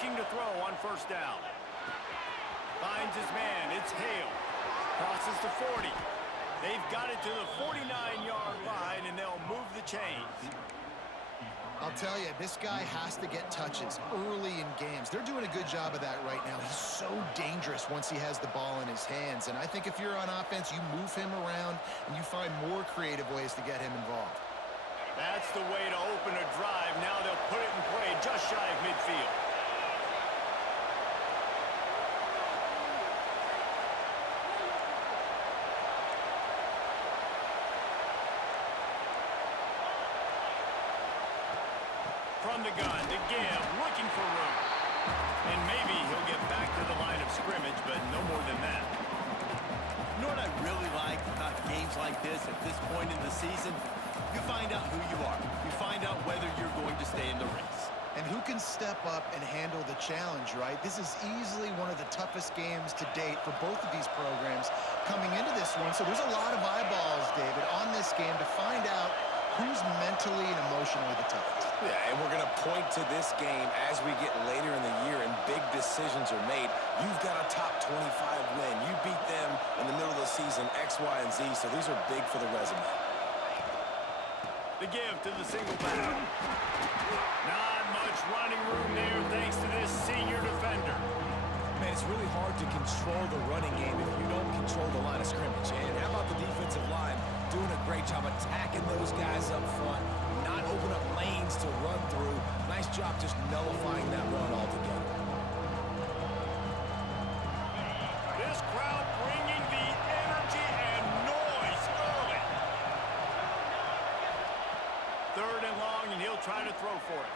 looking to throw on first down. Finds his man. It's Hale. Crosses to 40. They've got it to the 49-yard line, and they'll move the chains. I'll tell you, this guy has to get touches early in games. They're doing a good job of that right now. He's so dangerous once he has the ball in his hands. And I think if you're on offense, you move him around and you find more creative ways to get him involved. That's the way to open a drive. Now they'll put it in play just shy of midfield. From the gun, the give, looking for room. And maybe he'll get back to the line of scrimmage, but no more than that. You know what I really like about games like this at this point in the season? You find out who you are. You find out whether you're going to stay in the race. And who can step up and handle the challenge, right? This is easily one of the toughest games to date for both of these programs coming into this one. So there's a lot of eyeballs, David, on this game to find out who's mentally and emotionally the toughest. Yeah, and we're going to point to this game as we get later in the year and big decisions are made. You've got a top 25 win. You beat them in the middle of the season, X, Y, and Z, so these are big for the resume. The give to the single back. Not much running room there thanks to this senior defender. Man, it's really hard to control the running game if you don't control the line of scrimmage. And how about the defensive line doing a great job attacking those guys up front, not open up lanes to run through. Nice job just nullifying that run altogether. This crowd bringing the energy and noise early. Third and long, and he'll try to throw for it.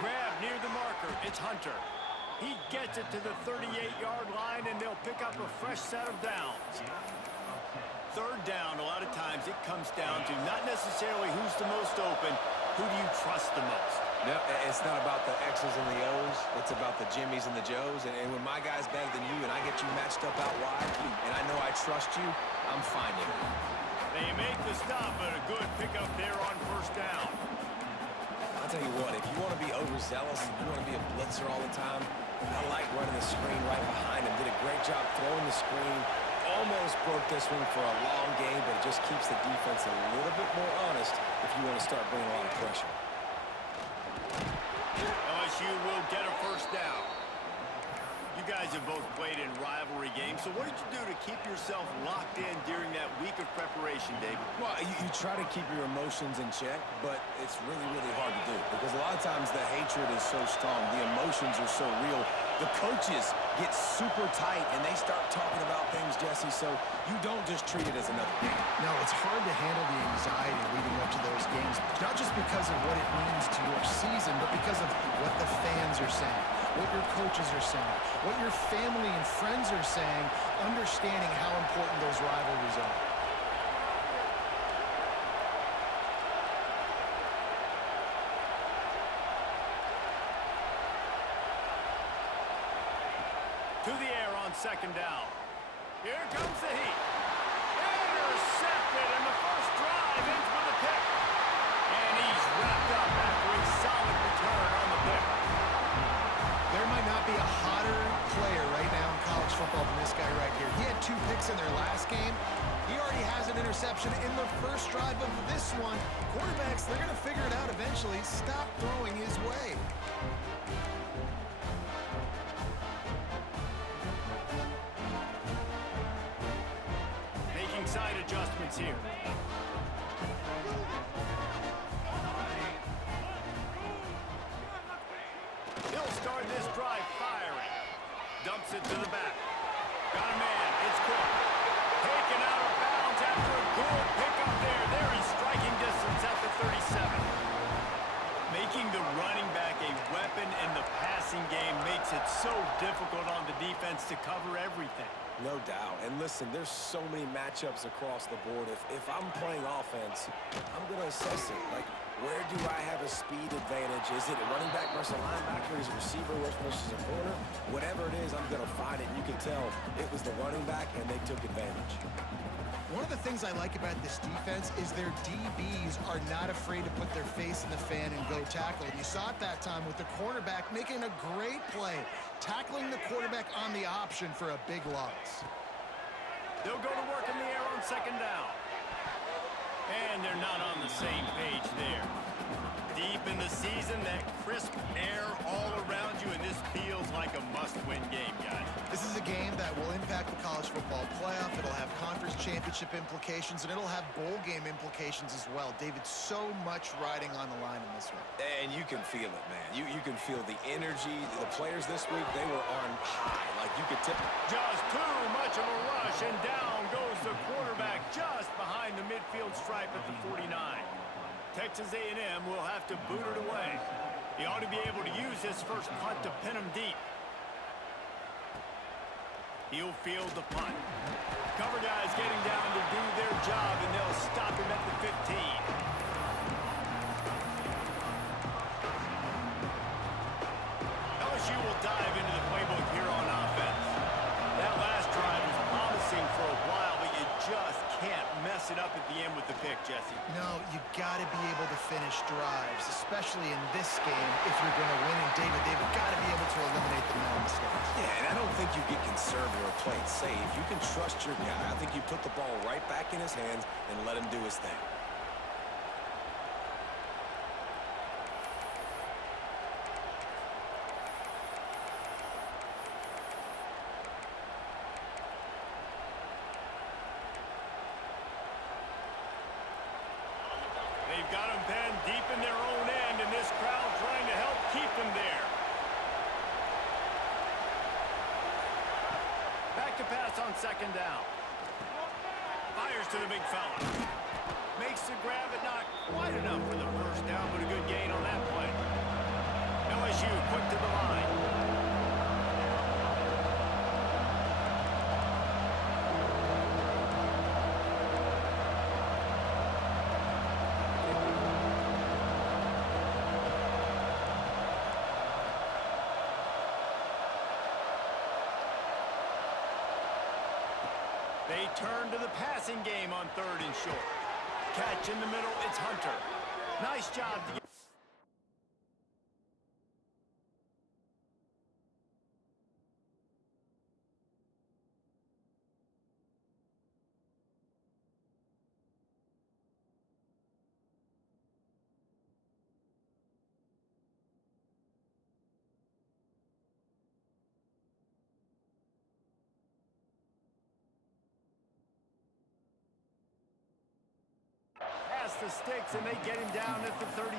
Grab near the marker. It's Hunter. He gets it to the 38-yard line, and they'll pick up a fresh set of downs. Third down, a lot of times it comes down to not necessarily who's the most open, who do you trust the most? No, it's not about the X's and the O's. It's about the Jimmies and the Joes. And when my guy's better than you and I get you matched up out wide, and I know I trust you, I'm finding it. They make the stop, but a good pickup there on first down. I'll tell you what, if you want to be overzealous, if you want to be a blitzer all the time, I like running the screen right behind him. Did a great job throwing the screen. Almost broke this one for a long game, but it just keeps the defense a little bit more honest if you want to start bringing a lot of pressure. LSU will get a first down. You guys have both played in rivalry games, so what did you do to keep yourself locked in during that week of preparation, David? Well, you try to keep your emotions in check, but it's really, really hard to do because a lot of times the hatred is so strong, the emotions are so real. The coaches get super tight, and they start talking about things, Jesse, so you don't just treat it as another game. No, it's hard to handle the anxiety leading up to those games, not just because of what it means to your season, but because of what the fans are saying, what your coaches are saying, what your family and friends are saying, understanding how important those rivalries are. To the air on second down. Here comes the heat. Intercepted, and the first drive ends with a pick. And he's wrapped up after a solid return on the pick. There might not be a hotter player right now in college football than this guy right here. He had 2 picks in their last game. He already has an interception in the first drive of this one. Quarterbacks, they're going to figure it out eventually. Stop throwing his way. Making side adjustments here. He'll start this drive firing. Dumps it to the back. Got a man. It's Cook. Taken out of bounds after a good pickup there. They're in striking distance at the 37. Making the running back a weapon in the passing game makes it so difficult on the defense to cover everything. No doubt. And listen, there's so many matchups across the board. If I'm playing offense, I'm going to assess it. Like, Where do I have a speed advantage? Is it a running back versus a linebacker? Is it a receiver versus a corner? Whatever it is, I'm going to find it. You can tell it was the running back, and they took advantage. One of the things I like about this defense is their DBs are not afraid to put their face in the fan and go tackle. And you saw it that time with the cornerback making a great play, tackling the quarterback on the option for a big loss. They'll go to work in the air on second down. And they're not on the same page there. Deep in the season, that crisp air all around you, and this feels like a must-win game, guys. This is a game that will impact the college football playoff. It'll have conference championship implications, and it'll have bowl game implications as well. David, so much riding on the line in this one. And you can feel it, man. You can feel the energy. The players this week, they were on high. Like you could tip. Just too much of a rush, and down goes the quarterback just behind the midfield stripe at the 49. Texas A&M will have to boot it away. He ought to be able to use his first punt to pin him deep. He'll field the punt. Cover guys getting down to do their job, and they'll stop him at the 15. LSU will dive into the playbook here on offense. That last drive was promising for a while, but you just can't mess it up at the end with the pick, Jesse. No, you got to be able to finish drives, especially in this game if you're going to win. And David, they've got to be able to eliminate the mental mistakes. Yeah, and I don't think you get conservative or play it safe. You can trust your guy. I think you put the ball right back in his hands and let him do his thing. They've got him pinned deep in their own end, and this crowd trying to help keep him there. Back to pass on second down. Fires to the big fella. Makes the grab, but not quite enough for the first down, but a good gain on that play. LSU quick to the line. They turn to the passing game on third and short. Catch in the middle, it's Hunter. Nice job to get. The sticks, and they get him down at the 35.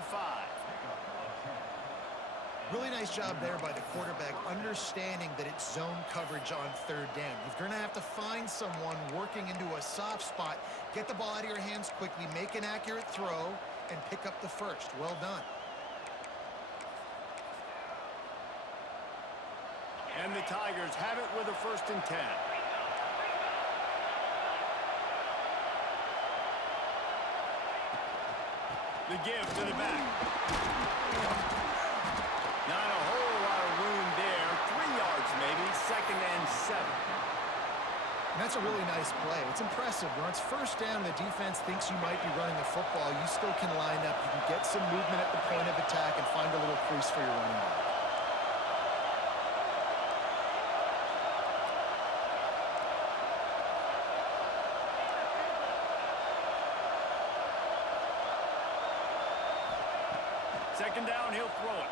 Really nice job there by the quarterback, understanding that it's zone coverage on third down. You're going to have to find someone working into a soft spot, get the ball out of your hands quickly, make an accurate throw, and pick up the first. Well done. And the Tigers have it with a 1st and 10. The give to the back. Not a whole lot of room there. 3 yards maybe. 2nd and 7. And that's a really nice play. It's impressive. When it's first down and the defense thinks you might be running the football, you still can line up. You can get some movement at the point of attack and find a little crease for your running back. Second down, he'll throw it.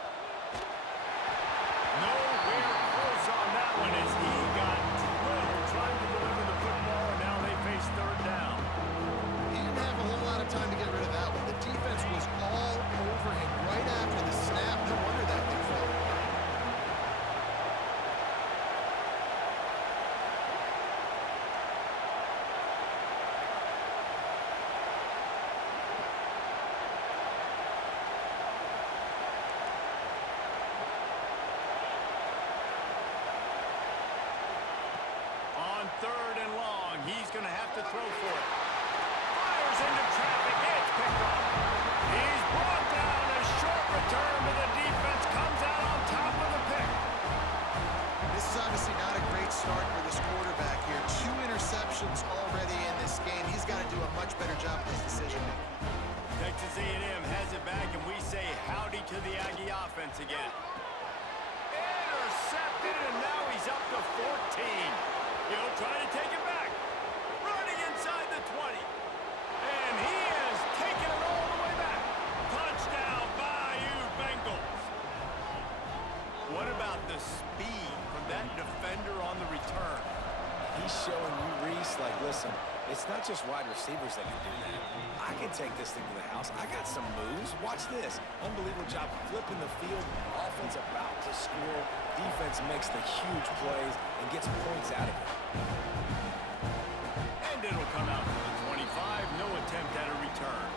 Nowhere close on that one as he got drilled trying to deliver the football, and now they face third down. He didn't have a whole lot of time to get rid of that one. The defense was all over him right after the snap. No wonder that thing fell. Third and long, he's going to have to throw for it. Fires into traffic, it's picked off. He's brought down. A short return, but the defense comes out on top of the pick. This is obviously not a great start for this quarterback here. 2 interceptions already in this game. He's got to do a much better job with his decision-making. Texas A&M has it back, and we say howdy to the Aggie offense again. Intercepted, and now he's up to 14. He'll try to take it back. Running inside the 20. And he has taken it all the way back. Touchdown, Bayou Bengals. What about the speed from that defender on the return? He's showing you, Reese, like, listen, it's not just wide receivers that can do that. I can take this thing to the house. I got some moves. Watch this. Unbelievable job flipping the field. Offense about to score. Defense makes the huge plays and gets points out of it. And it'll come out to the 25. No attempt at a return.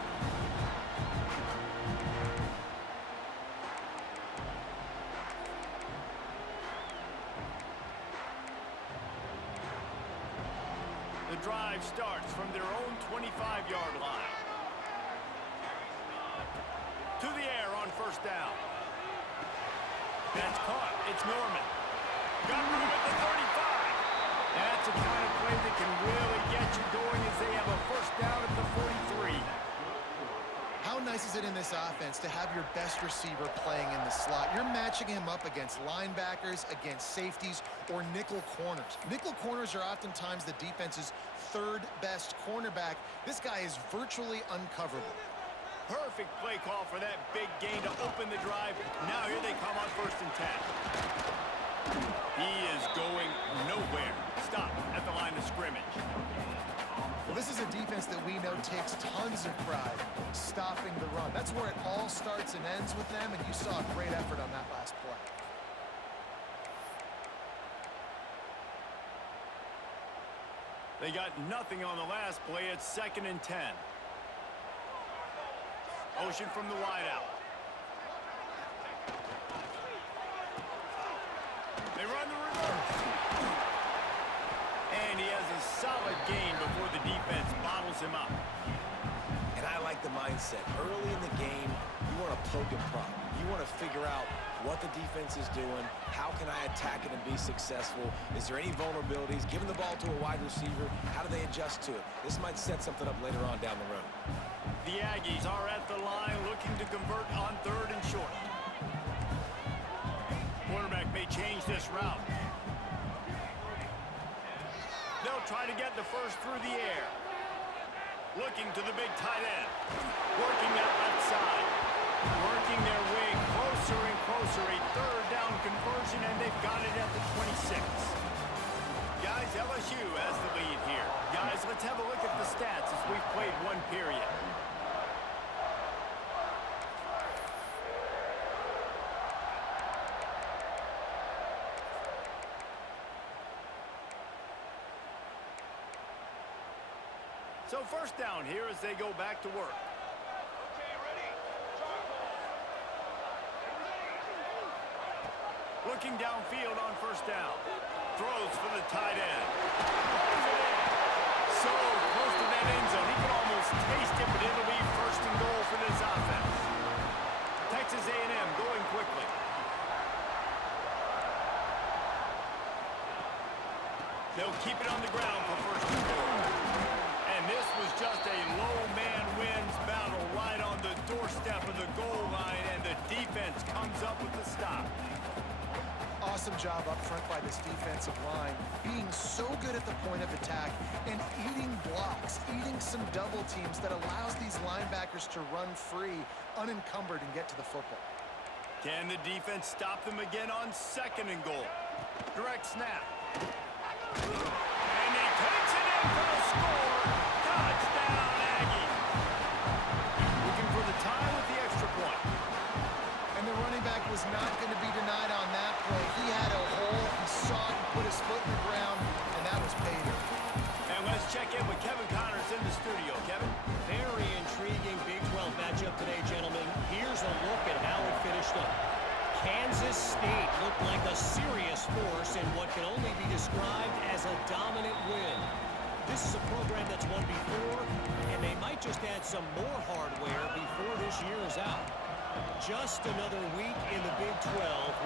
The drive starts from their own 25-yard line. To the air on first down. That's caught. It's Norman. Got room at the 35. That's the kind of play that can really get you going as they have a first down at the 43. How nice is it in this offense to have your best receiver playing in the slot? You're matching him up against linebackers, against safeties, or nickel corners. Nickel corners are oftentimes the defense's 3rd best cornerback. This guy is virtually uncoverable. Perfect play call for that big gain to open the drive. Now here they come on 1st and 10. He is going nowhere. Stop at the line of scrimmage. Well, this is a defense that we know takes tons of pride stopping the run. That's where it all starts and ends with them, and you saw a great effort on that last play. They got nothing on the last play. It's 2nd and 10. Motion from the wideout. They run the reverse. And he has a solid gain before the defense bottles him up. And I like the mindset. Early in the game, you want to poke and prod. You want to figure out what the defense is doing. How can I attack it and be successful? Is there any vulnerabilities? Giving the ball to a wide receiver, how do they adjust to it? This might set something up later on down the road. The Aggies are at the line looking to convert on 3rd and short. Quarterback may change this route. They'll try to get the first through the air. Looking to the big tight end. Working that left side. Working their way closer and closer. A 3rd down conversion, and they've got it at the 26. Guys, LSU has the lead here. Guys, let's have a look at the stats as we've played 1 period. So 1st down here as they go back to work. Looking downfield on 1st down. Throws for the tight end. Pulls it in. So close to that end zone. He can almost taste it, but it'll be 1st and goal for this offense. Texas A&M going quickly. They'll keep it on the ground for 1st and goal. And this was just a low man wins battle right on the doorstep of the goal line, and the defense comes up with the stop. Awesome job up front by this defensive line, being so good at the point of attack and eating blocks, eating some double teams that allows these linebackers to run free, unencumbered, and get to the football. Can the defense stop them again on 2nd and goal? Direct snap. And he takes it in for a score. Touchdown, Aggie. Looking for the tie with the extra point. And the running back was not going to be denied on that play. He had a hole, he saw it, put his foot in the ground, and that was paid. And let's check in with Kevin Connors in the studio. Kevin? Very intriguing Big 12 matchup today, gentlemen. Here's a look at how it finished up. Kansas State looked like a serious force in what can only be described as a dominant win. This is a program that's won before, and they might just just add some more hardware before this year is out. Just another week in the Big 12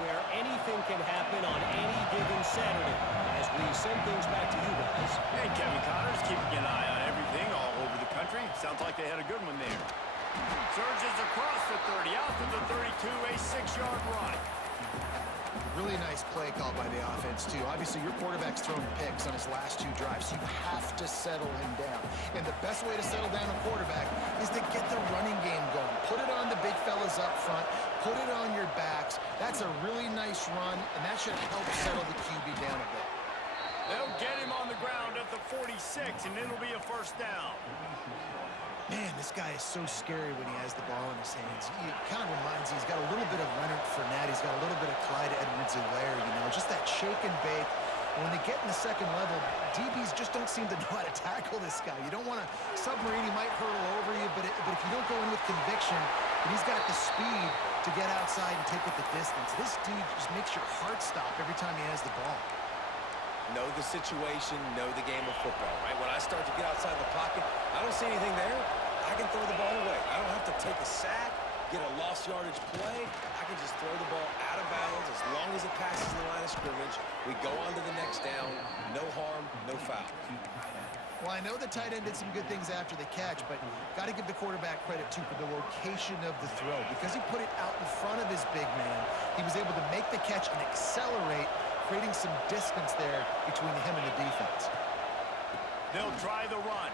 where anything can happen on any given Saturday. As we send things back to you guys. And Kevin Connor's keeping an eye on everything all over the country. Sounds like they had a good one there. Surges across the 30, out to the 32, a 6-yard run. Really nice play call by the offense, too. Obviously, your quarterback's thrown picks on his last 2 drives, so you have to settle him down. And the best way to settle down a quarterback is to get the running game going. Put it on the big fellas up front. Put it on your backs. That's a really nice run, and that should help settle the QB down a bit. They'll get him on the ground at the 46, and it'll be a first down. Man, this guy is so scary when he has the ball in his hands. He kind of reminds me, he's got a little bit of Leonard Fournette. He's got a little bit of Clyde Edwards-Helaire, you know, just that shake and bake. And when they get in the second level, DBs just don't seem to know how to tackle this guy. You don't want to submarine. He might hurtle over you, but if you don't go in with conviction, and he's got the speed to get outside and take it the distance, this dude just makes your heart stop every time he has the ball. Know the situation, know the game of football, right? When I start to get outside the pocket, I don't see anything there. I can throw the ball away. I don't have to take a sack, get a lost yardage play. I can just throw the ball out of bounds as long as it passes the line of scrimmage. We go on to the next down. No harm, no foul. Well, I know the tight end did some good things after the catch, but got to give the quarterback credit, too, for the location of the throw. Because he put it out in front of his big man, he was able to make the catch and accelerate, creating some distance there between him and the defense. They'll try the run.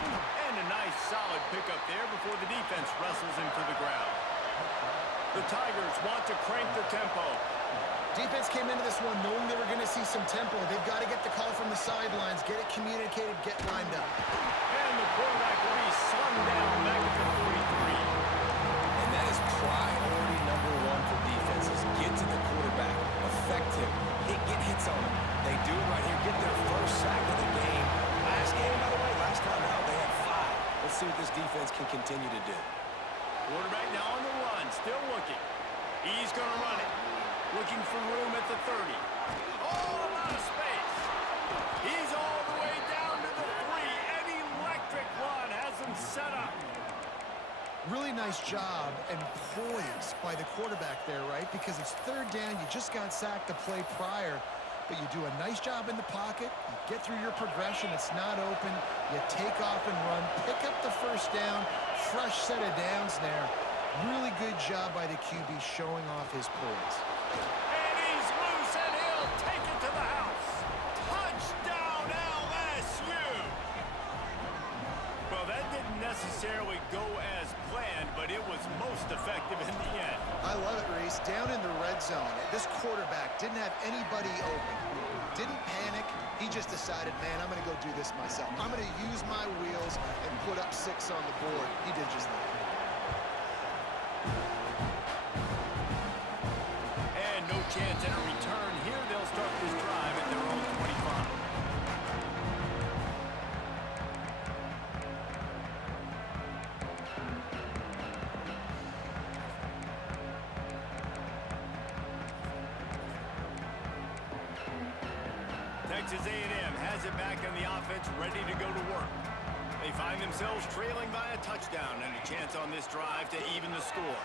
And a nice solid pickup there before the defense wrestles him to the ground. The Tigers want to crank the tempo. Defense came into this one knowing they were going to see some tempo. They've got to get the call from the sidelines, get it communicated, get lined up. And the quarterback will be slung down back at the 43. And that is priority number 1 for defenses. Get to the quarterback, affect him, get hits on him. They do it right here, get their first sack of the game. Last game, by the way, last time out, they had 5. Let's see what this defense can continue to do. Quarterback now on the run, still looking. He's going to run it. Looking for room at the 30. Oh, a lot of space. He's all the way down to the 3. An electric run has him set up. Really nice job and poise by the quarterback there, right? Because it's 3rd down. You just got sacked the play prior, but you do a nice job in the pocket. You get through your progression. It's not open. You take off and run. Pick up the first down. Fresh set of downs there. Really good job by the QB showing off his poise. And he's loose, and he'll take it to the house. Touchdown, LSU! Well, that didn't necessarily go as planned, but it was most effective in the end. I love it, Reese. Down in the red zone, this quarterback didn't have anybody open. Didn't panic. He just decided, man, I'm going to go do this myself. I'm going to use my wheels and put up 6 on the board. He did just that. And no chance at a return here. They'll start this drive at their own 25. Texas A&M has it back on the offense, ready to go to work. They find themselves trailing by a touchdown and a chance on this drive to even the score.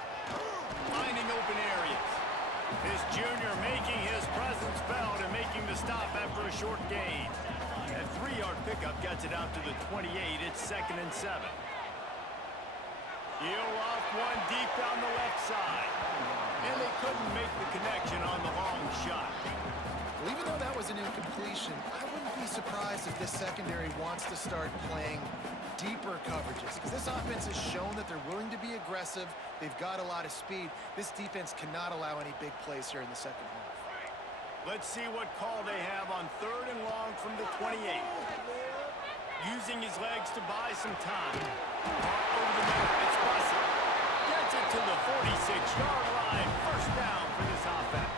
Finding open areas. This junior making his presence felt and making the stop after a short gain. That 3-yard pickup gets it out to the 28. It's 2nd and 7. He'll off one deep down the left side. And they couldn't make the connection on the long shot. Well, even though that was an incompletion, I wouldn't be surprised if this secondary wants to start playing deeper coverages, because this offense has shown that they're willing to be aggressive. They've got a lot of speed. This defense cannot allow any big plays here in the second half. Let's see what call they have on 3rd and long from the 28. Using his legs to buy some time. Over the middle, it's Russell. Gets it to the 46-yard line. First down for this offense.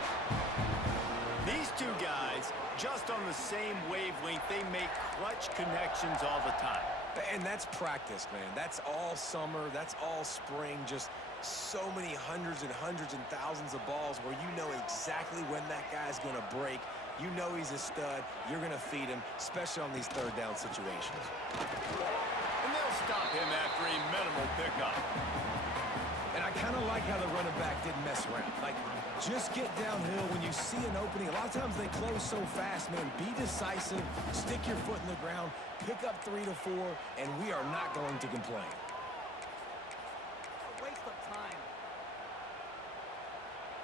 These two guys, just on the same wavelength, they make clutch connections all the time. And that's practice, man. That's all summer. That's all spring. Just so many hundreds and thousands of balls where you know exactly when that guy's going to break You know he's a stud. You're going to feed him, especially on these third down situations. And they'll stop him after a minimal pickup. And I kind of like how the running back didn't mess around. Like, just get downhill when you see an opening. A lot of times they close so fast, man. Be decisive, stick your foot in the ground, pick up 3 to 4, and we are not going to complain. A waste of time.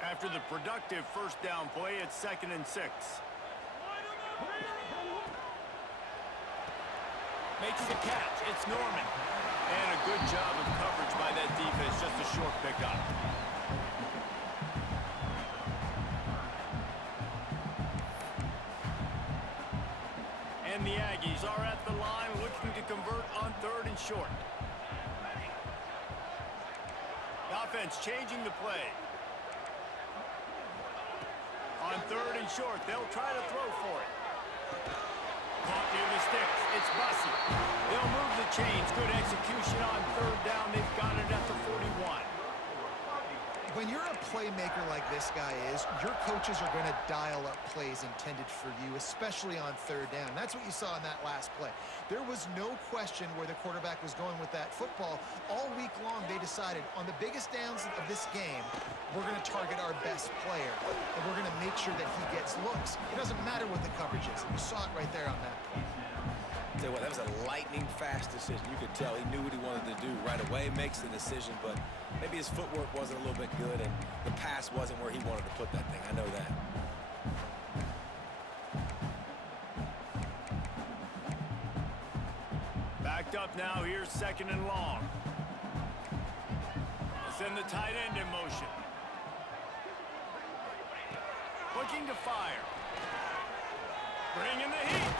After the productive first down play, it's 2nd and 6. Makes the catch. It's Norman. And a good job of coverage by that defense. Just a short pickup. And the Aggies are at the line looking to convert on 3rd and short. The offense changing the play. On 3rd and short, they'll try to throw for it. Caught near the sticks. It's Bussey. They'll move the chains. Good execution on 3rd down. They've got it at the 41. When you're a playmaker like this guy is, your coaches are going to dial up plays intended for you, especially on 3rd down. That's what you saw in that last play. There was no question where the quarterback was going with that football. All week long, they decided on the biggest downs of this game, we're going to target our best player, and we're going to make sure that he gets looks. It doesn't matter what the coverage is. You saw it right there on that play. Tell you what, that was a lightning-fast decision. You could tell he knew what he wanted to do right away, makes the decision, but maybe his footwork wasn't a little bit good, and the pass wasn't where he wanted to put that thing. I know that. Backed up now. Here's 2nd and long. Send the tight end in motion. Looking to fire. Bringing the heat.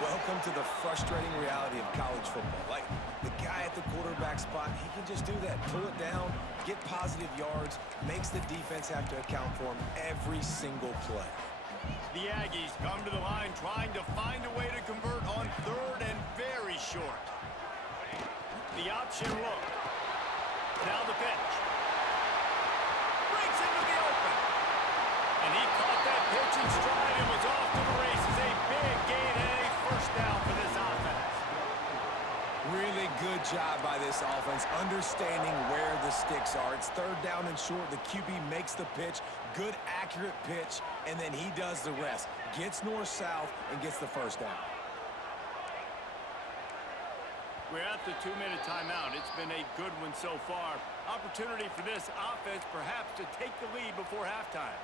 Welcome to the frustrating reality of college football. Like, the guy at the quarterback spot, he can just do that. Pull it down, get positive yards, makes the defense have to account for him every single play. The Aggies come to the line trying to find a way to convert on 3rd and very short. The option look. Now the pitch. Breaks into the open. And he caught that pitch in stride and was off to the races. A big gain and a first down for this offense. Really good job by this offense, understanding where the sticks are. It's 3rd down and short. The QB makes the pitch. Good, accurate pitch, and then he does the rest. Gets north-south and gets the first down. We're at the 2-minute timeout. It's been a good one so far. Opportunity for this offense perhaps to take the lead before halftime.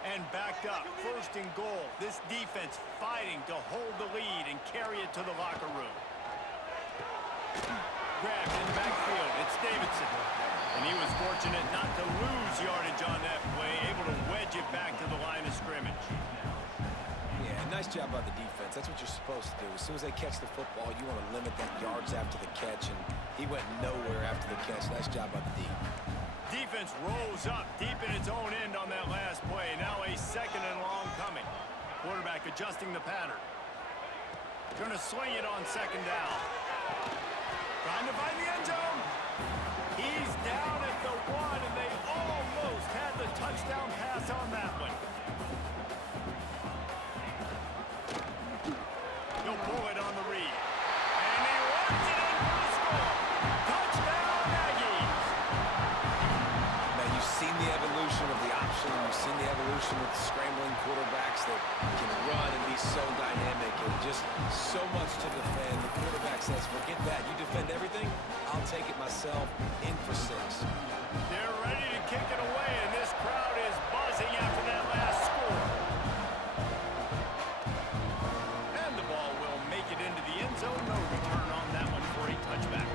And backed up, 1st and goal. This defense fighting to hold the lead and carry it to the locker room. Grabbed in the backfield. It's Davidson. And he was fortunate not to lose yardage on that play, able to wedge it back to the line of scrimmage. Yeah, nice job by the defense. That's what you're supposed to do. As soon as they catch the football, you want to limit that yards after the catch, and he went nowhere after the catch. Nice job by the D. Defense rolls up deep in its own end on that last play. Now a 2nd and long coming. Quarterback adjusting the pattern. Going to swing it on 2nd down. Trying to find the end zone. He's down at the 1, and they almost had the touchdown pass on that one. He'll pull it on the read. And he runs it in for the score. Touchdown, Aggies. Now, you've seen the evolution of the option. You've seen the evolution with scrambling quarterbacks that can run and be so dynamic and just so much to defend. The quarterback says, forget that. You defend everything, I'll take it myself. In for 6. They're ready to kick it away, and this crowd is buzzing after that last score. And the ball will make it into the end zone. No return on that one for a touchback.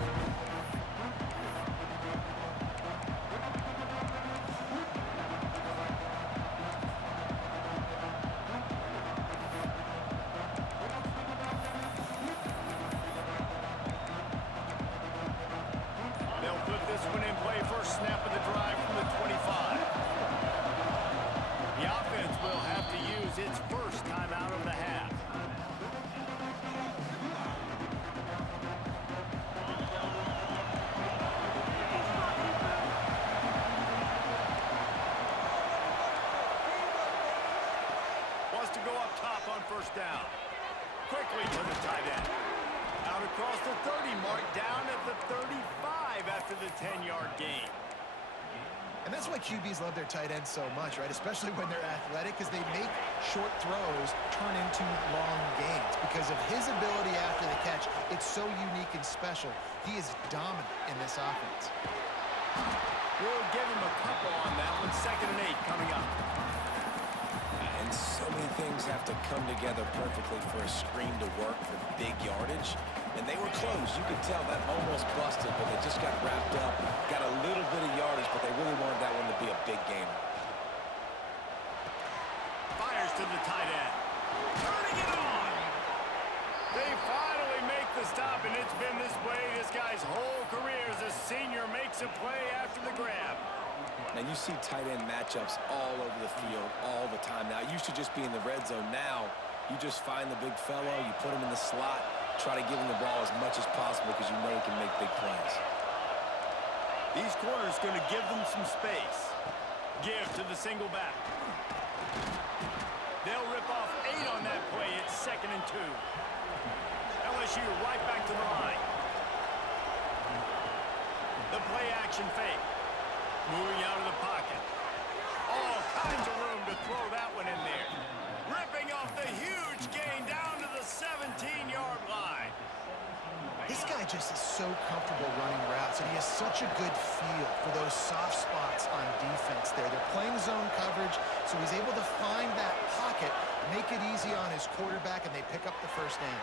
They'll put this one in play. First snap of the drive from the 25. to go up top on first down. Quickly to the tight end. Out across the 30 mark, down at the 35 after the 10-yard gain. And that's why QBs love their tight ends so much, right? Especially when they're athletic, because they make short throws turn into long gains. Because of his ability after the catch, it's so unique and special. He is dominant in this offense. We'll give him a couple on that one. 2nd and 8 coming up. And so many things have to come together perfectly for a screen to work for big yardage. And they were close. You could tell that almost busted, but they just got wrapped up, got a little bit of yardage, but they really wanted that one to be a big gainer. Fires to the tight end. Turning it on. They finally make the stop, and it's been this way this guy's whole career as a senior makes a play after the grab. Now, you see tight end matchups all over the field all the time. Now, it used to just be in the red zone. Now, you just find the big fellow, you put him in the slot, try to give him the ball as much as possible because you know he can make big plays. These corners going to give them some space. Give to the single back. They'll rip off 8 on that play. It's 2nd and 2. LSU right back to the line. The play action fake. Moving out of the pocket. All kinds of room to throw that one in there. Ripping off the huge gain down to the 17-yard line. This guy just is so comfortable running routes, and he has such a good feel for those soft spots on defense there. They're playing zone coverage, so he's able to find that pocket, make it easy on his quarterback, and they pick up the first down.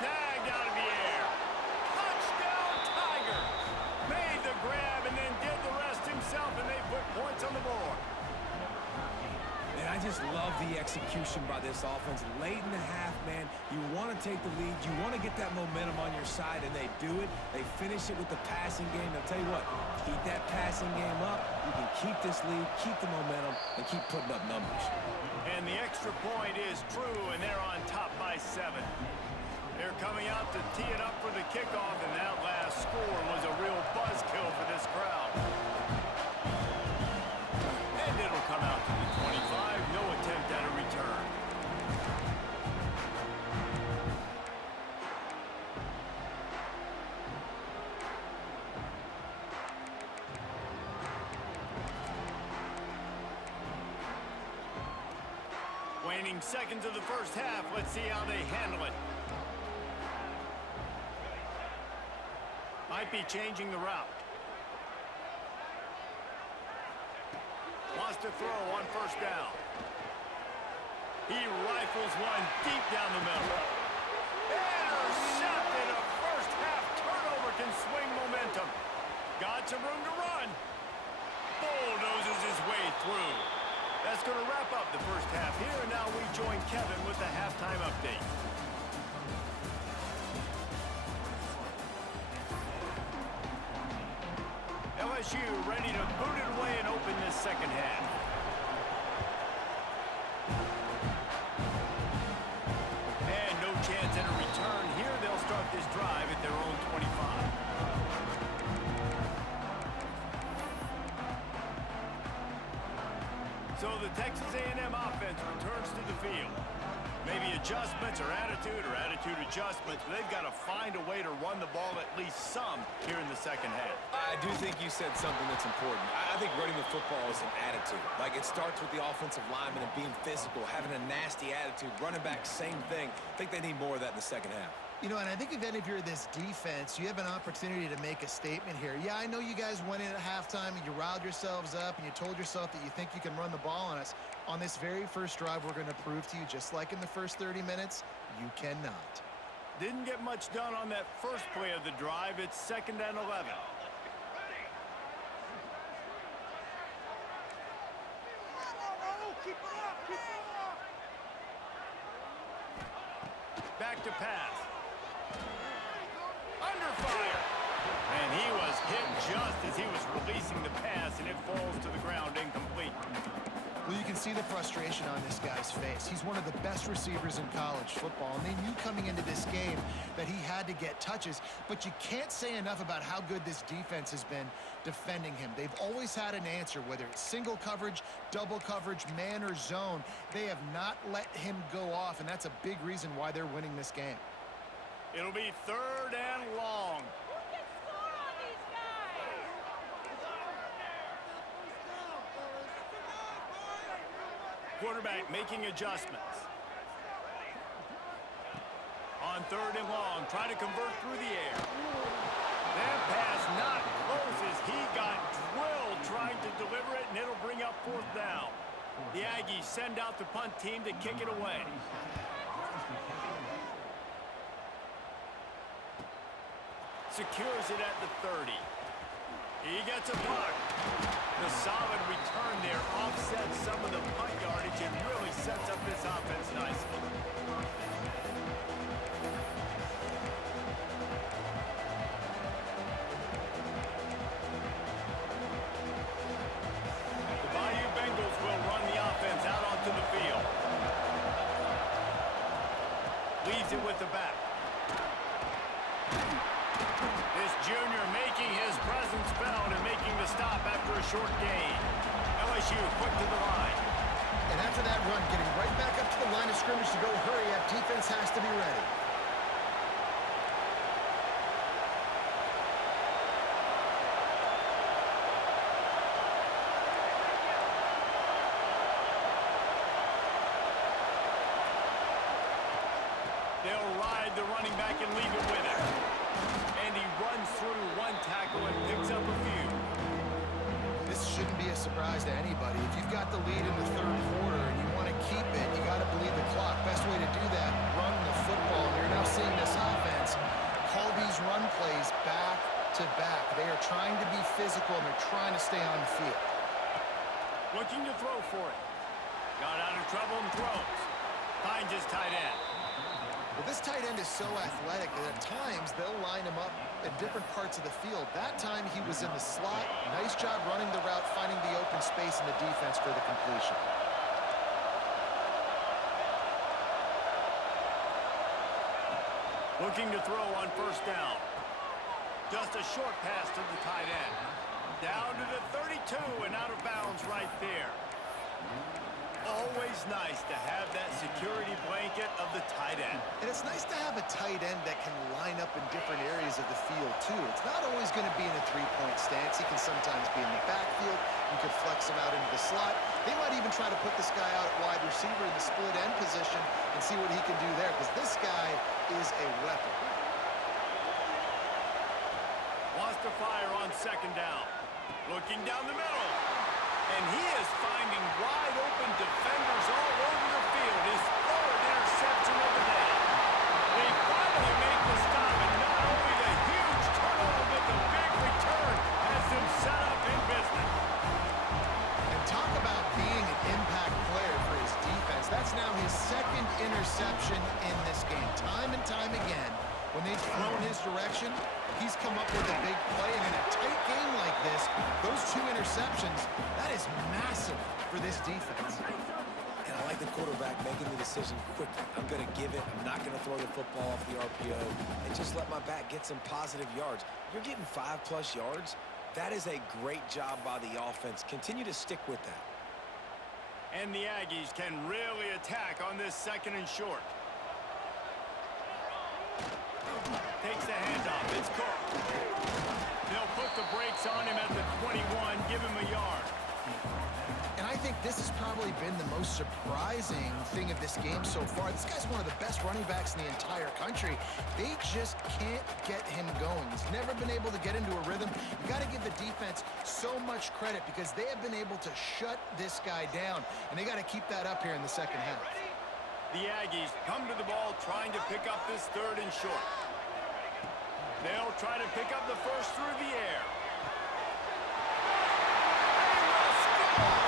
Snagged out of the air. Touchdown, Tiger. Made the grab and then did the rest himself, and they put points on the board. And I just love the execution by this offense. Late in the half, man, you want to take the lead. You want to get that momentum on your side, and they do it. They finish it with the passing game. I'll tell you what, keep that passing game up. You can keep this lead, keep the momentum, and keep putting up numbers. And the extra point is true, and they're on top by 7. They're coming out to tee it up for the kickoff, and that last score was a real buzzkill for this crowd. And it'll come out to the 25. No attempt at a return. Waning seconds of the first half. Let's see how they handle it. Might be changing the route. Wants to throw on first down. He rifles one deep down the middle. Intercepted. A first half turnover can swing momentum. Got some room to run. Bulldozes his way through. That's going to wrap up the first half here, and now we join Kevin with the halftime update. LSU ready to boot it away and open this second half. And no chance at a return here. They'll start this drive at their own 25. So the Texas A&M offense returns to the field. Maybe adjustments or attitude adjustments, but they've got to find a way to run the ball at least some here in the second half. I do think you said something that's important. I think running the football is an attitude. Like, it starts with the offensive lineman and being physical, having a nasty attitude. Running back, same thing. I think they need more of that in the second half. You know, and I think if any of you are this defense, you have an opportunity to make a statement here. Yeah, I know you guys went in at halftime and you riled yourselves up and you told yourself that you think you can run the ball on us. On this very first drive, we're going to prove to you, just like in the first 30 minutes, you cannot. Didn't get much done on that first play of the drive. It's 2nd and 11. Back to pass. Under fire. And he was hit just as he was releasing the pass, and it falls to the ground incomplete. Well, you can see the frustration on this guy's face. He's one of the best receivers in college football, and they knew coming into this game that he had to get touches, but you can't say enough about how good this defense has been defending him. They've always had an answer, whether it's single coverage, double coverage, man or zone. They have not let him go off, and that's a big reason why they're winning this game. It'll be 3rd and long. Quarterback making adjustments. On 3rd and long, trying to convert through the air. That pass not close as he got drilled trying to deliver it, and it'll bring up 4th down. The Aggies send out the punt team to kick it away. Secures it at the 30. He gets a puck. The solid return there offsets some of the punt yardage and really sets up this offense nicely. The Bayou Bengals will run the offense out onto the field. Leaves it with the back. This junior making his presence felt and making the stop after a short gain. LSU quick to the line. And after that run, getting right back up to the line of scrimmage to go hurry up, defense has to be ready. They'll ride the running back and leave it with him. And he runs through one tackle and picks up a few. This shouldn't be a surprise to anybody. If you've got the lead in the 3rd quarter and you want to keep it, you got to believe the clock. Best way to do that, run the football. And you're now seeing this offense call these run plays back to back. They are trying to be physical, and they're trying to stay on the field. Looking to throw for it. Got out of trouble and throws. Finds his tight end. Well, this tight end is so athletic that at times they'll line him up in different parts of the field. That time he was in the slot. Nice job running the route, finding the open space in the defense for the completion. Looking to throw on 1st down. Just a short pass to the tight end. Down to the 32 and out of bounds right there. Always nice to have that security blanket of the tight end. And it's nice to have a tight end that can line up in different areas of the field, too. It's not always going to be in a three-point stance. He can sometimes be in the backfield. You could flex him out into the slot. They might even try to put this guy out at wide receiver in the split end position and see what he can do there, because this guy is a weapon. Wants to fire on 2nd down. Looking down the middle. And he is finding wide open defenders all over the field. His 3rd interception of the day. They finally make the stop, and not only the huge turnover, but the big return has them set up in business. And talk about being an impact player for his defense. That's now his 2nd interception in this game. Time and time again, when they've thrown his direction, he's come up with a big play. And in a tight game like this, those 2 interceptions, that is massive for this defense. And I like the quarterback making the decision quickly. I'm going to give it. I'm not going to throw the football off the RPO and just let my back get some positive yards. You're getting 5+ yards. That is a great job by the offense. Continue to stick with that. And the Aggies can really attack on this 2nd and short. Takes the handoff. It's Cook. They'll put the brakes on him at the 21, give him a yard. And I think this has probably been the most surprising thing of this game so far. This guy's one of the best running backs in the entire country. They just can't get him going. He's never been able to get into a rhythm. You got to give the defense so much credit because they have been able to shut this guy down, and they got to keep that up here in the 2nd half. The Aggies come to the ball trying to pick up this 3rd and short. They'll try to pick up the 1st through the air. They will score!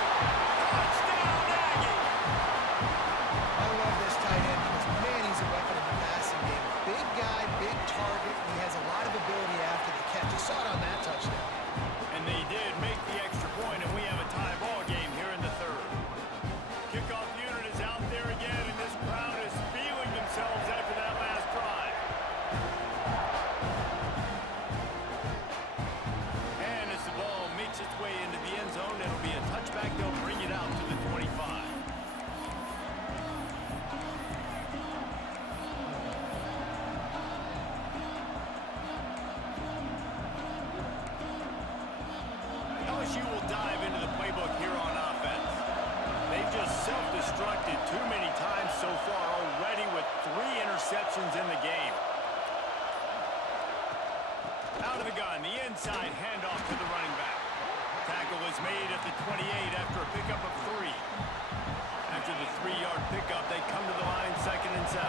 Touchdown, Aggies! I love this tight end because, man, he's a weapon in the passing game. Big guy, big target, and he has a lot of ability after the catch. You saw it on that touchdown. And they did make the extra point, and we have a tie ball game here in the 3rd. instructed too many times so far already with 3 interceptions in the game. Out of the gun, the inside handoff to the running back. Tackle is made at the 28 after a pickup of 3. After the 3-yard pickup, they come to the line 2nd and 7.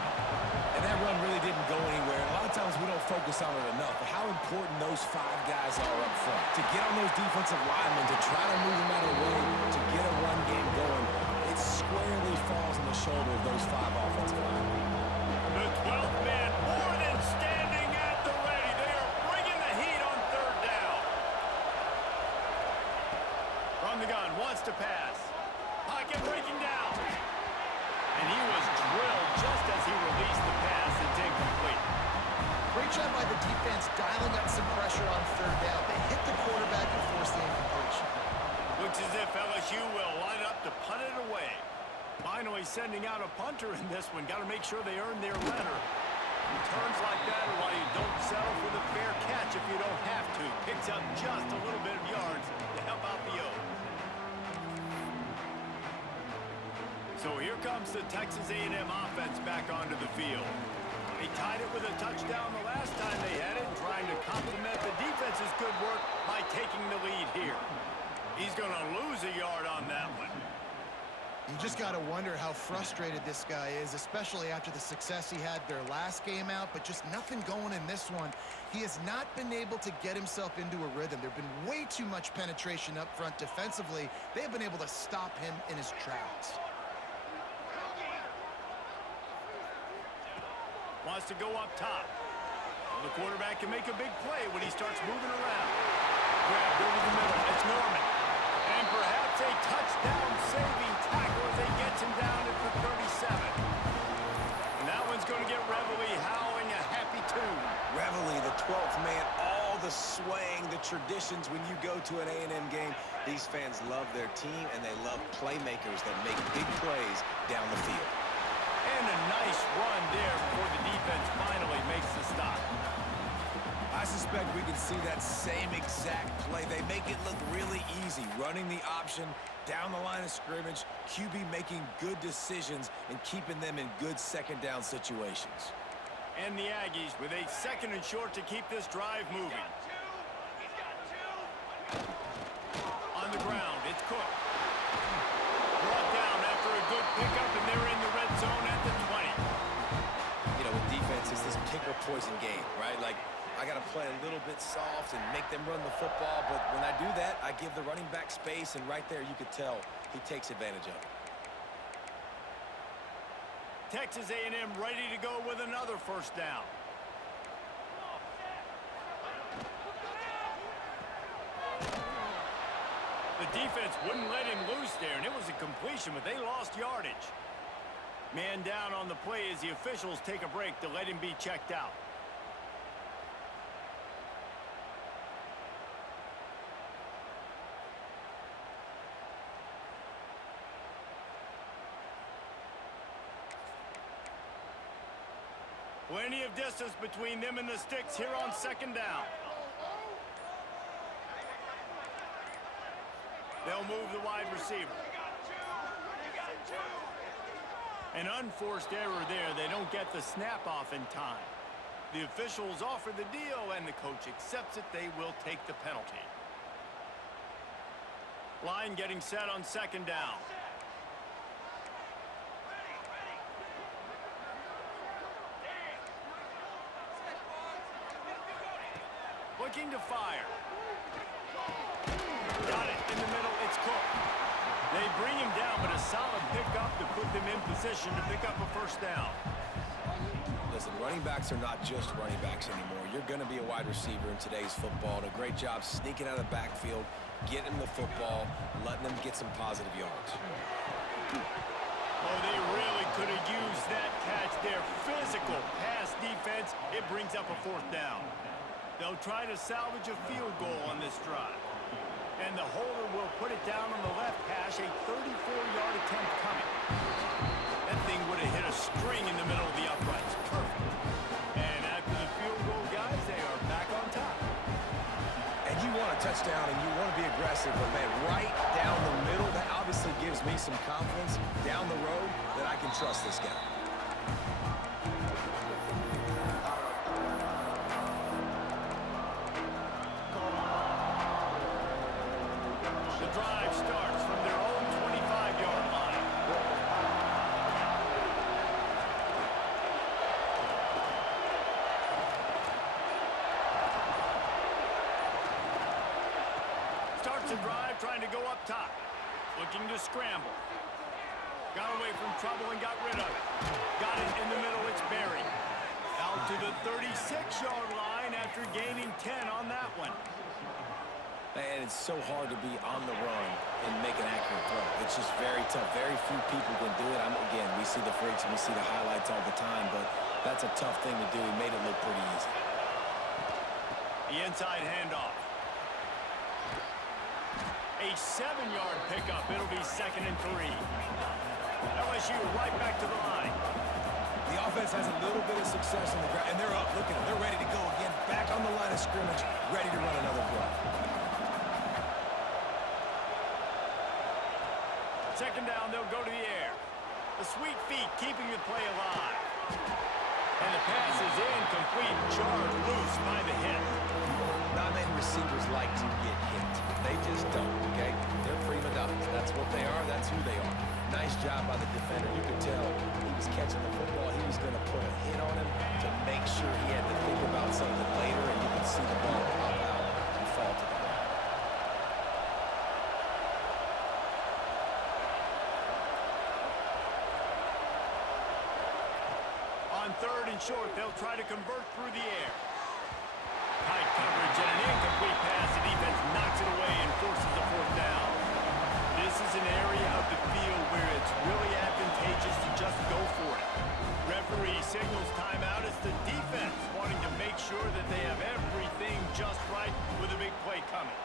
And that run really didn't go anywhere. A lot of times we don't focus on it enough, but how important those 5 guys are up front. To get on those defensive linemen, to try to move them out of the way, to get a run game going, it squarely falls on the shoulder of those 5 offensive linemen. The 12th man more than standing at the ready. They are bringing the heat on 3rd down. From the gun, wants to pass. Pocket breaking down. And he was drilled just as he released the pass. It's incomplete. Great job by the defense dialing up some pressure on 3rd down. They hit the quarterback and forced the incompletion. Looks as if LSU will line up to punt it away. Finally sending out a punter in this one. Got to make sure they earn their letter. Returns like that are why you don't settle for the fair catch if you don't have to. Picks up just a little bit of yards to help out the O. So here comes the Texas A&M offense back onto the field. They tied it with a touchdown the last time they had it, trying to complement the defense's good work by taking the lead here. He's going to lose a yard on that one. You just got to wonder how frustrated this guy is, especially after the success he had their last game out, but just nothing going in this one. He has not been able to get himself into a rhythm. There have been way too much penetration up front defensively. They have been able to stop him in his tracks. Wants to go up top. Well, the quarterback can make a big play when he starts moving around. Grabbed over the middle. It's Norman. And perhaps a touchdown-saving tackle as they gets him down at the 37. And that one's going to get Reveille howling a happy tune. Reveille, the 12th man, all the swaying, the traditions when you go to an A&M game. These fans love their team, and they love playmakers that make big plays down the field. And a nice run there before the defense finally makes the stop. I suspect we can see that same exact play. They make it look really easy, running the option down the line of scrimmage, QB making good decisions and keeping them in good 2nd down situations. And the Aggies with a 2nd and short to keep this drive moving. On the ground, it's Cook. Brought down after a good pickup, and they're in the red zone at the 20. You know, with defense, it's this pick or poison game, right? Like, I got to play a little bit soft and make them run the football, but when I do that, I give the running back space, and right there you could tell he takes advantage of it. Texas A&M ready to go with another 1st down. The defense wouldn't let him loose there, and it was a completion, but they lost yardage. Man down on the play as the officials take a break to let him be checked out. Plenty of distance between them and the sticks here on 2nd down. They'll move the wide receiver. An unforced error there. They don't get the snap off in time. The officials offer the deal, and the coach accepts it. They will take the penalty. Line getting set on 2nd down. Looking to fire. Got it in the middle. It's Cook. They bring him down, but a solid pickup to put them in position to pick up a 1st down. Listen, running backs are not just running backs anymore. You're going to be a wide receiver in today's football. And a great job sneaking out of the backfield, getting them the football, letting them get some positive yards. Oh, they really could have used that catch there. Physical pass defense. It brings up a 4th down. They'll try to salvage a field goal on this drive. And the holder will put it down on the left hash, a 34-yard attempt coming. That thing would have hit a string in the middle of the uprights. Perfect. And after the field goal, guys, they are back on top. And you want a touchdown and you want to be aggressive, but man, right down the middle, that obviously gives me me some confidence down the road that I can trust this guy. The drive starts from their own 25-yard line. Starts the drive trying to go up top. Looking to scramble. Got away from trouble and got rid of it. Got it in the middle. It's buried. Out to the 36-yard line after gaining 10 on that one. And it's so hard to be on the run and make an accurate throw. It's just very tough. Very few people can do it. Again, we see the freaks and we see the highlights all the time, but that's a tough thing to do. He made it look pretty easy. The inside handoff. A 7-yard pickup. It'll be 2nd and 3. LSU right back to the line. The offense has a little bit of success on the ground, and they're up. Look at them. They're ready to go again. Back on the line of scrimmage, ready to run another play. 2nd down, they'll go to the air. The sweet feet keeping the play alive. And the pass is incomplete, jarred loose by the hit. Not many receivers like to get hit. They just don't, okay? They're prima donnas. That's what they are. That's who they are. Nice job by the defender. You could tell he was catching the football. He was going to put a hit on him to make sure he had to think about something later, and you could see the ball pop out and fall to the ground. On 3rd and short, they'll try to convert through the air. Tight coverage and an incomplete pass. The defense knocks it away and forces a 4th down. This is an area of the field where it's really advantageous to just go for it. Referee signals timeout as the defense wanting to make sure that they have everything just right with a big play coming.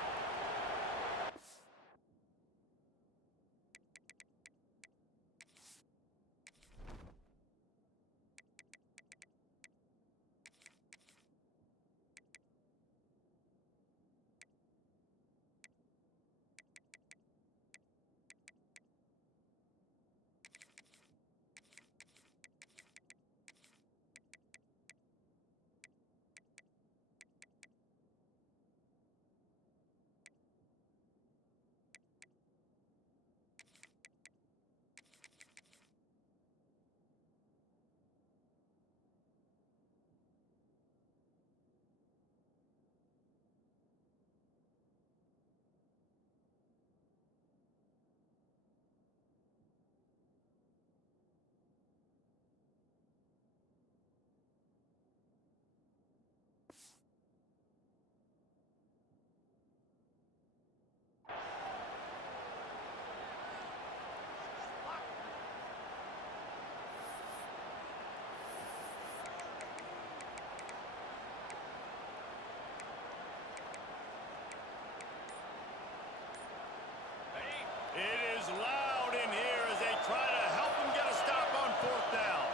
It is loud in here as they try to help him get a stop on 4th down.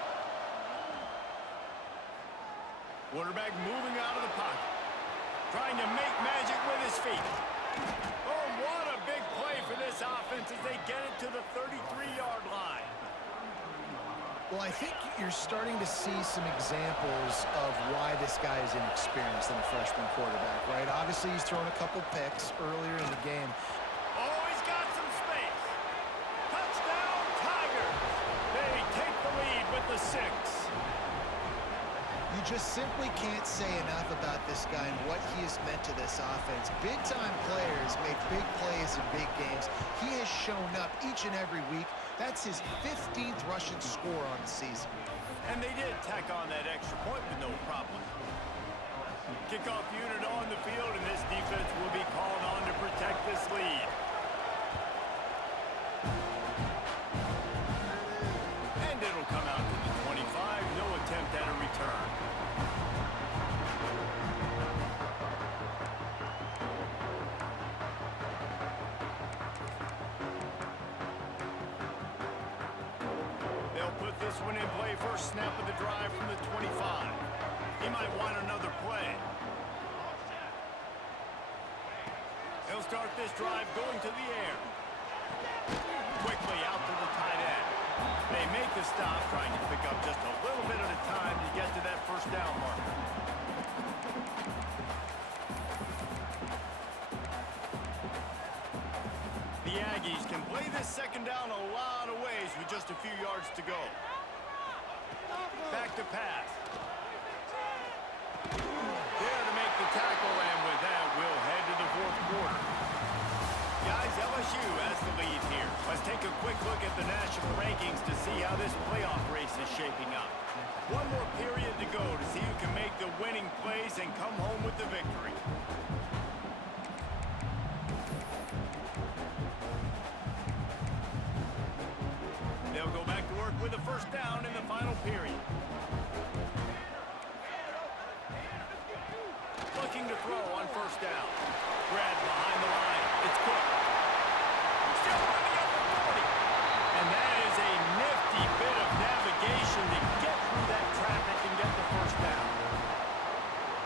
Quarterback moving out of the pocket. Trying to make magic with his feet. Oh, what a big play for this offense as they get it to the 33-yard line. Well, I think you're starting to see some examples of why this guy is inexperienced in a freshman quarterback, right? Obviously, he's thrown a couple picks earlier in the game. Oh, he's got some space. Touchdown, Tigers. They take the lead with the 6. You just simply can't say enough about this guy and what he has meant to this offense. Big-time players make big plays in big games. He has shown up each and every week. That's his 15th rushing score on the season. And they did tack on that extra point with no problem. Kickoff unit on the field, and this defense will be called on to protect this lead. And it'll come out to the 25. No attempt at a return. They'll put this one in play. First snap of the drive from the 25. He might want another play. They'll start this drive going to the air. Quickly out to the tight end. They make the stop, trying to pick up just a little bit at a time to get to that first down marker. The Aggies can play this second down a lot of ways with just a few yards to go. Back to pass. There to make the tackle, and with that, we'll head to the fourth quarter. Guys, LSU has the lead here. Let's take a quick look at the national rankings to see how this playoff race is shaping up. One more period to go to see who can make the winning plays and come home with the victory. They'll go back to work with a first down in the final period. Looking to throw on first down. Brad behind the line. It's Cook. Still running up for 40. And that is a nifty bit of navigation to get through that traffic and get the first down.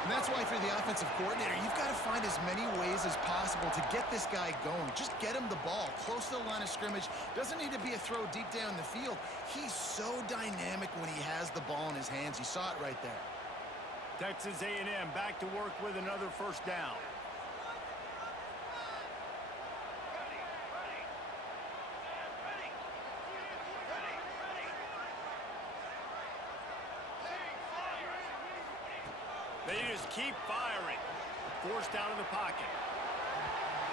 And that's why, for the offensive coordinator, you've got to find as many ways as possible to get this guy going. Just get him the ball close to the line of scrimmage. Doesn't need to be a throw deep down the field. He's so dynamic when he has the ball in his hands. You saw it right there. Texas A&M back to work with another first down. They just keep firing. Forced out of the pocket.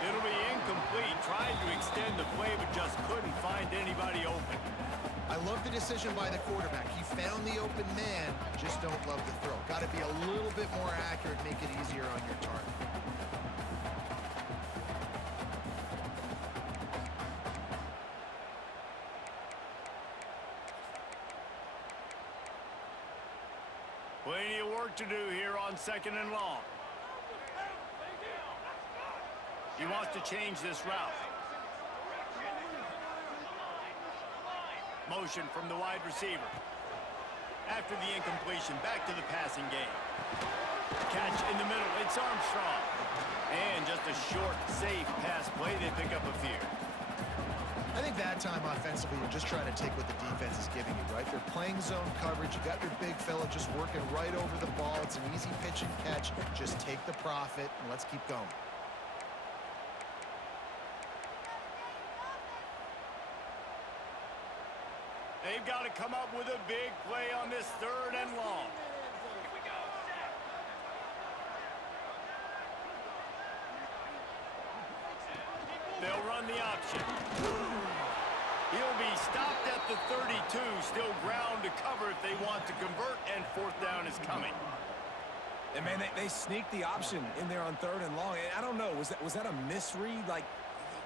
It'll be incomplete. Tried to extend the play, but just couldn't find anybody open. I love the decision by the quarterback. He found the open man, just don't love the throw. Got to be a little bit more accurate, make it easier on your target. Plenty of work to do here on second and long. He wants to change this route. Motion from the wide receiver. After the incompletion, back to the passing game. Catch in the middle, it's Armstrong. And just a short, safe pass play, they pick up a few. I think that time offensively, you're just trying to take what the defense is giving you, right? They're playing zone coverage. You got your big fella just working right over the ball. It's an easy pitch and catch. Just take the profit, and let's keep going. They've got to come up with a big play on this third and long. They'll run the option. He'll be stopped at the 32. Still ground to cover if they want to convert, and fourth down is coming. And, man, they sneaked the option in there on third and long. And I don't know, was that a misread? Like,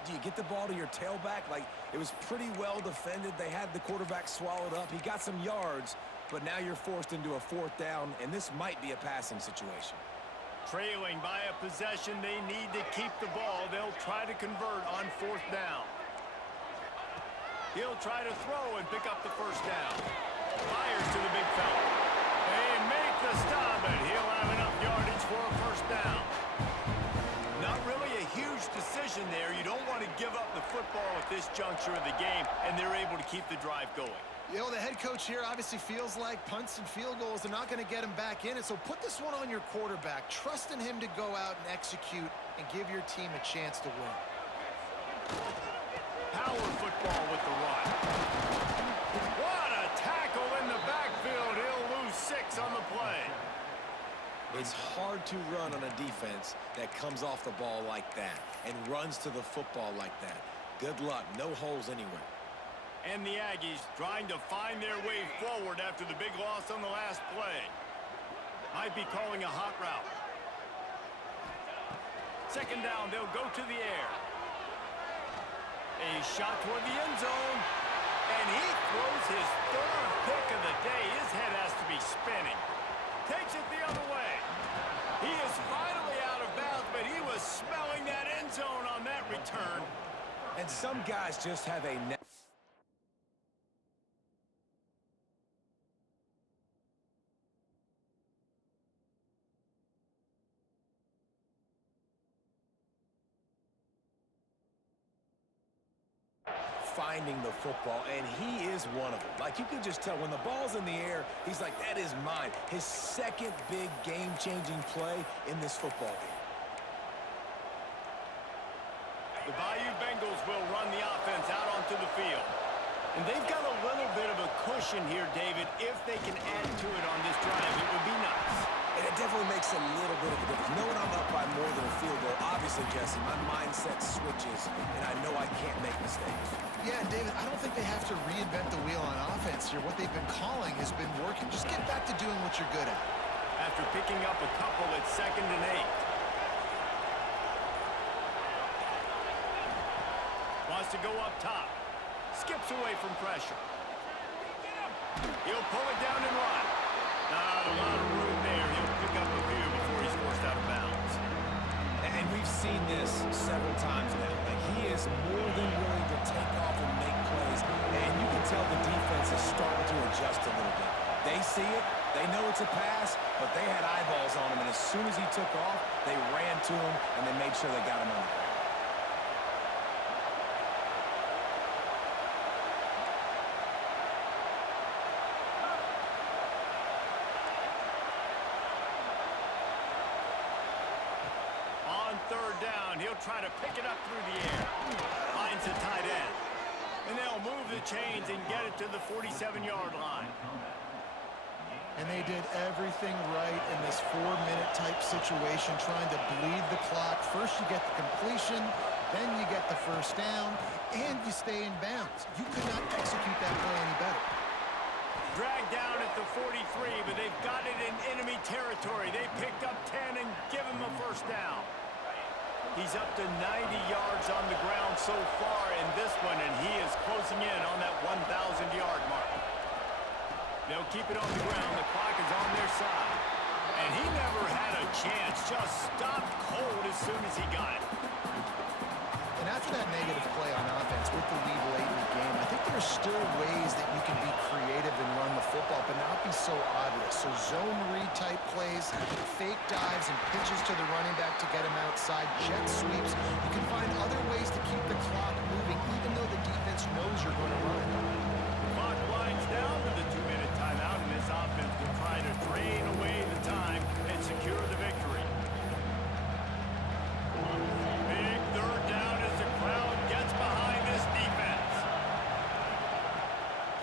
do you get the ball to your tailback? Like, it was pretty well defended. They had the quarterback swallowed up. He got some yards, but now you're forced into a fourth down, and this might be a passing situation. Trailing by a possession, they need to keep the ball. They'll try to convert on fourth down. He'll try to throw and pick up the first down. Fires to the big fella. They make the stop, and he'll have enough yardage for a first down. Not really a huge decision there. You don't want to give up the football at this juncture of the game, and they're able to keep the drive going. You know, the head coach here obviously feels like punts and field goals are not going to get him back in it, so put this one on your quarterback. Trust in him to go out and execute and give your team a chance to win. Power football with the run. What a tackle in the backfield. He'll lose 6 on the play. It's hard to run on a defense that comes off the ball like that and runs to the football like that. Good luck. No holes anywhere. And the Aggies trying to find their way forward after the big loss on the last play. Might be calling a hot route. Second down, they'll go to the air. A shot toward the end zone. And he throws his third pick of the day. His head has to be spinning. Takes it the other way. He is finally out of bounds, but he was smelling that end zone on that return. And some guys just have a net. finding the football, and he is one of them. Like, you can just tell when the ball's in the air, he's like, that is mine. His second big game-changing play in this football game. The Bayou Bengals will run the offense out onto the field. And they've got a little bit of a cushion here, David. If they can add to it on this drive, it would be nice. And it definitely makes a little bit of a difference. Knowing I'm up by more than a field goal, obviously, Jesse, my mindset switches, and I know I can't make mistakes. Yeah, and David, I don't think they have to reinvent the wheel on offense here. What they've been calling has been working. Just get back to doing what you're good at. After picking up a couple, it's 2nd and 8. Wants to go up top. Skips away from pressure. He'll pull it down and run. Not a lot of room there. He'll pick up a few before he's forced out of bounds. And we've seen this several times now. Like, he is more than willing to take off and make plays. And you can tell the defense is starting to adjust a little bit. They see it. They know it's a pass, but they had eyeballs on him. And as soon as he took off, they ran to him, and they made sure they got him on the ground. He'll try to pick it up through the air. Finds a tight end. And they'll move the chains and get it to the 47-yard line. And they did everything right in this 4-minute type situation, trying to bleed the clock. First you get the completion, then you get the first down, and you stay in bounds. You could not execute that play any better. Dragged down at the 43, but they've got it in enemy territory. They picked up 10 and give him a first down. He's up to 90 yards on the ground so far in this one, and he is closing in on that 1,000-yard mark. They'll keep it on the ground. The clock is on their side. And he never had a chance. Just stopped cold as soon as he got it. And after that negative play on offense with the lead late in the game, I think there's still ways that you can be creative and run the football, but not be so obvious. So zone read type plays, fake dives and pitches to the running back to get him outside, jet sweeps. You can find other ways to keep the clock moving, even though the defense knows you're going to run it. The clock winds down with a 2-minute timeout, and this offense will try to drain away the time and secure the victory. Big third down as the crowd gets behind this defense.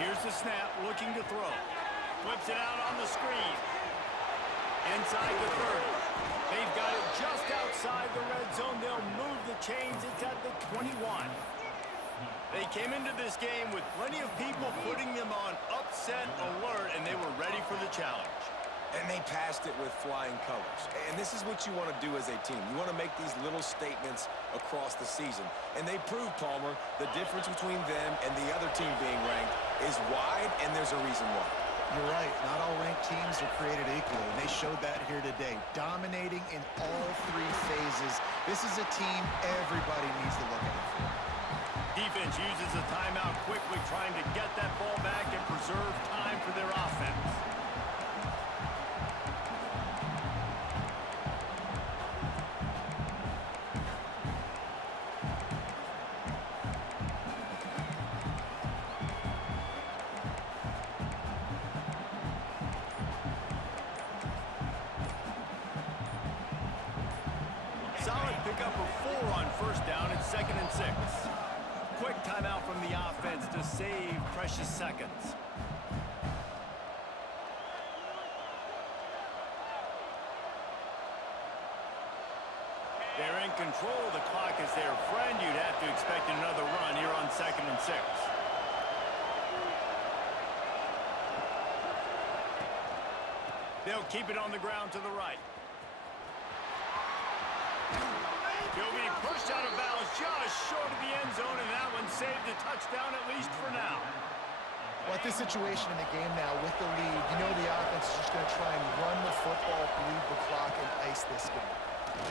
Here's the snap, looking to throw. Flips it out on the screen. Inside the 30. They've got it just outside the red zone. They'll move the chains. It's at the 21. They came into this game with plenty of people putting them on upset alert, and they were ready for the challenge. And they passed it with flying colors. And this is what you want to do as a team. You want to make these little statements across the season. And they proved, Palmer, the difference between them and the other team being ranked is wide, and there's a reason why. You're right. Not all ranked teams are created equally, and they showed that here today, dominating in all 3 phases. This is a team everybody needs to look at. Defense uses a timeout quickly, trying to get that ball back and preserve time for their offense. Solid pickup of 4 on first down. It's 2nd and 6. Quick timeout from the offense to save precious seconds. They're in control. The clock is their friend. You'd have to expect another run here on 2nd and 6. They'll keep it on the ground to the right. He'll be pushed out of bounds just short of the end zone, and that one saved a touchdown at least for now. Well, at this situation in the game now with the lead, you know the offense is just going to try and run the football, bleed the clock, and ice this game.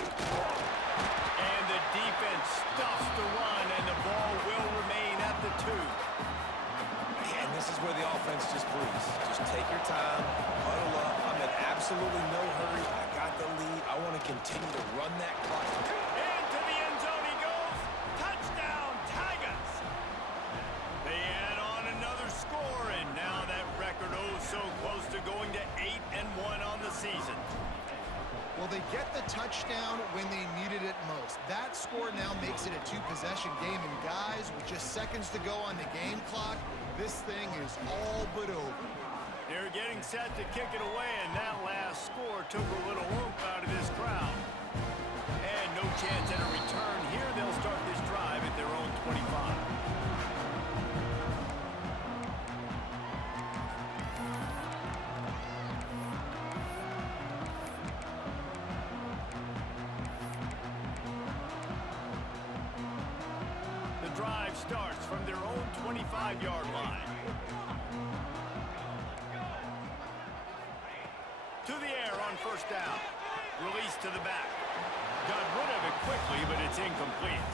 And the defense stuffs the run, and the ball will remain at the 2. And this is where the offense just breathes. Just take your time, huddle up. I'm in absolutely no hurry. I got the lead. I want to continue to run that clock. Into the end zone he goes. Touchdown, Tigers. get the touchdown when they needed it most. That score now makes it a two-possession game, and guys, with just seconds to go on the game clock, this thing is all but over. They're getting set to kick it away, and that last score took a little oomph out of this crowd. And no chance at a return here. They'll start this drive at their own 25. The drive starts from their own 25-yard line. To the air on first down. Release to the back. Got rid of it quickly, but it's incomplete.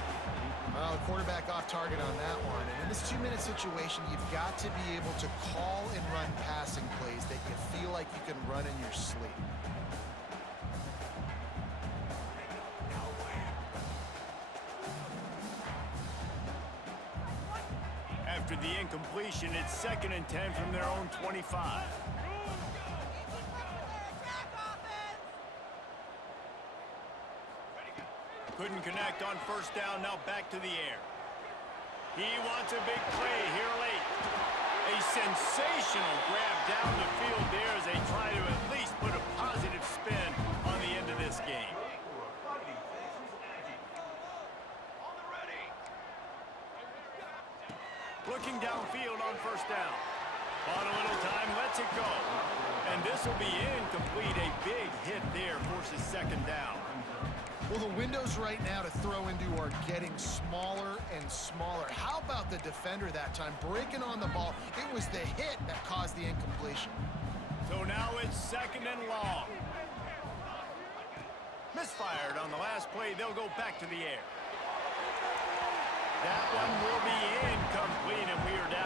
Well, the quarterback off target on that one. And in this two-minute situation, you've got to be able to call and run passing plays that you feel like you can run in your sleep. After the incompletion, it's 2nd and 10 from their own 25. Couldn't connect on first down, now back to the air. He wants a big play here late. A sensational grab down the field there as they try to at least put a positive spin on the end of this game. Looking downfield on first down. On a little time, lets it go. And this will be incomplete. A big hit there forces 2nd down. Well, the windows right now to throw into are getting smaller and smaller. How about the defender that time breaking on the ball? It was the hit that caused the incompletion. So now it's 2nd and long. Misfired on the last play. They'll go back to the air. That one will be incomplete, and we are down.